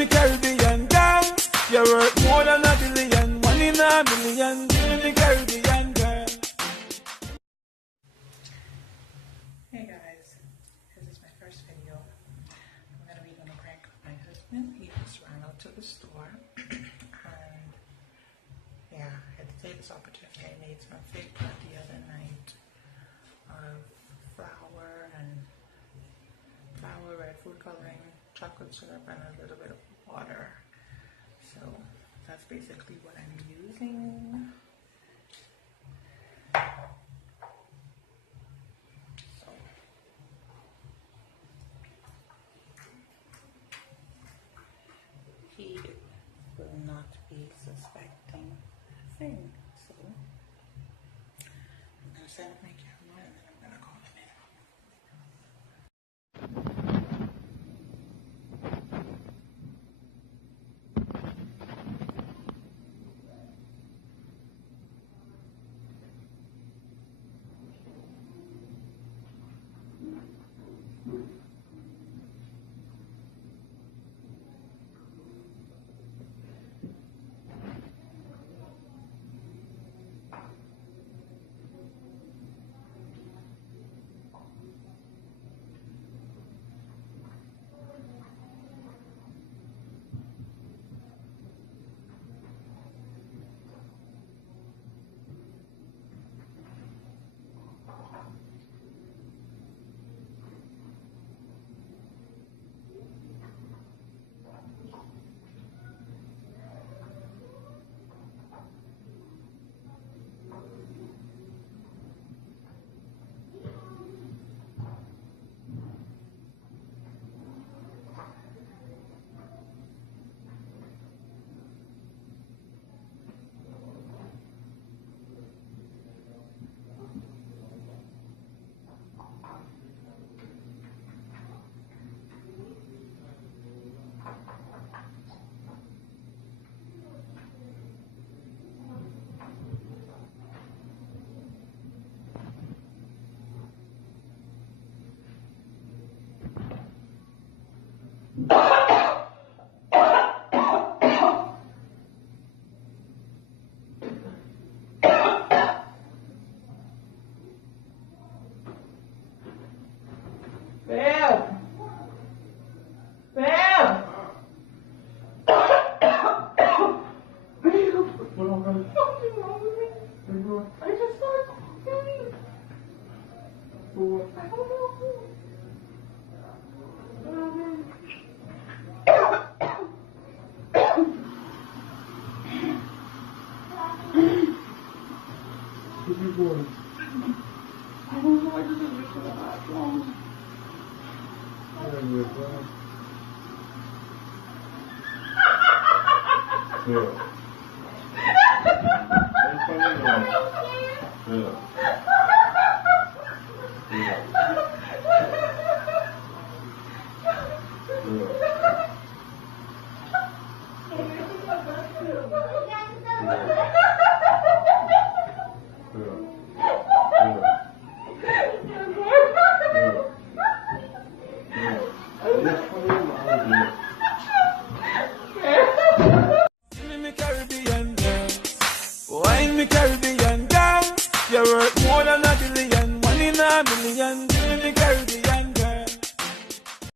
me Caribbean girl. You're worth more than a billion, one in a million. Give me Caribbean girl. Hey guys, this is my first video. I'm gonna be doing a prank with my husband. He just ran out to the store, and yeah, I had to take this opportunity. I made some fake bread the other night of flour, red food coloring, chocolate syrup, and a little bit of water. So that's basically what I'm using. So he will not be suspecting a thing. So I'm gonna set up my camera and then I'm gonna call him in. Yeah.